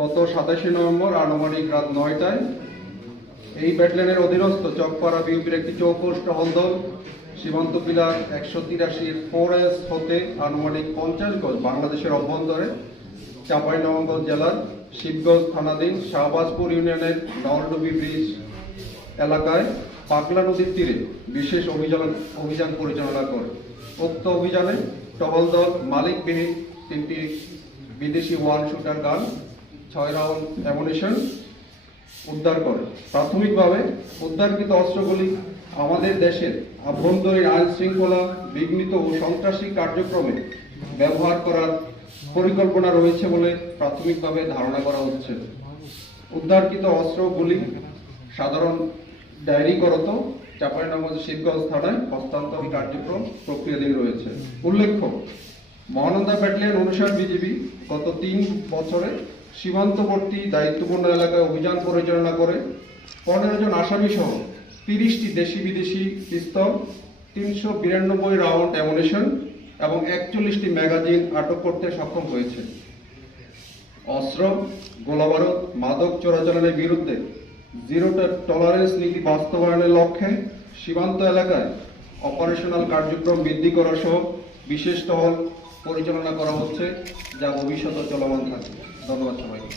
গত 27 নভেম্বর আনুমানিক রাত 9টায় এই ব্যাটালিয়নের অধীনস্থ চকপাড়া বিউপির একটি চৌকোষ টহল দল সীমান্ত পিলার 183 4S হতে আনুমানিক 50 গজ বাংলাদেশের অভ্যন্তরে চাঁপাইনবাবগঞ্জ জেলার শিবগঞ্জ থানাধীন শাহবাজপুর ইউনিয়নের নলডুবি ব্রিজ এলাকায় পাগলা নদীর তীরে বিশেষ অভিযান পরিচালনা করে। উক্ত অভিযানে টহল দল মালিকবিহীন 3টি বিদেশি one shooter gun 6 round ammunition উদ্ধার করে। প্রাথমিকভাবে উদ্ধারকৃত অস্ত্রগুলি আমাদের দেশের আভ্যন্তরীণ আইন শৃঙ্খলা বিঘ্নিত ও সন্ত্রাসী কার্যক্রমে ব্যবহার করার পরিকল্পনা রয়েছে বলে প্রাথমিকভাবে ধারণা করা হচ্ছে। উদ্ধারকৃত অস্ত্রগুলি সাধারণ ডায়েরি করত চাঁপাইনবাবগঞ্জ শিবগঞ্জ থানায় হস্তান্তর কার্যক্রম প্রক্রিয়াধীন রয়েছে। উল্লেখ্য, মহানন্দা ব্যাটালিয়ন অনুসার বিজিবি গত 3 বছরে সীমান্তবর্তী দায়িত্বপূর্ণ এলাকায় অভিযান পরিচালনা করে 15 জন আসামি সহ 30টি দেশি বিদেশি পিস্তল, 392 রাউন্ড অ্যামুনিশন এবং 41টি ম্যাগাজিন আটক করতে সক্ষম হয়েছে। অস্ত্র, গোলাবারুদ, মাদক চোরাচালানের বিরুদ্ধে জিরো টলারেন্স নীতি বাস্তবায়নের লক্ষ্যে সীমান্ত এলাকায় অপারেশনাল কার্যক্রম বৃদ্ধি করা সহ বিশেষ টহল পরিচালনা করা হচ্ছে, যা ভবিষ্যতে চলমান থাকবে। ধন্যবাদ সবাইকে।